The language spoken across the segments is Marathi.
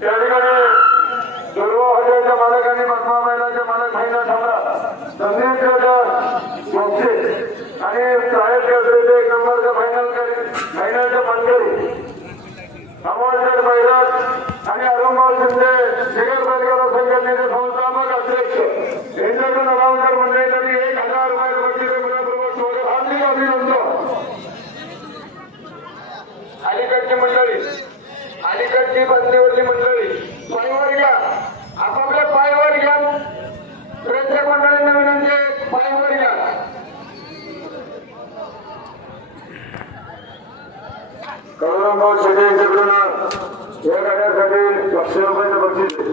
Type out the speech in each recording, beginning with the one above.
त्या ठिकाणी दुर्गा हॉटेलच्या मालक आणि मकमा महिलाच्या मालक महिला थांबला संदीप मोक्षे. आणि साहेब केळकरचे एक नंबरचा फायनल करी फायनलच्या मंडळी अमोलचंद बैरज आणि अरुणभाऊ शिंदे शिखर परिवार संघटनेचे संस्थापक अध्यक्ष. यांच्याकडून अरावकर मंडळीसाठी एक हजार रुपये बक्षिसे मिळापूर्वक स्वागत. हार्दिक अभिनंदन. अलीकडची मंडळी अलीकडची बंदी करोनाभाऊ शेटे यांच्याकडून या रुपयाचं बक्षीस आहे.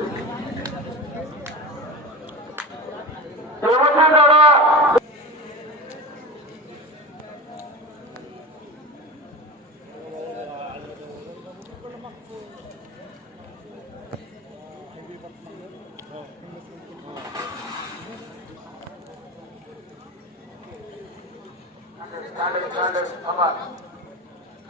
व्यवस्थित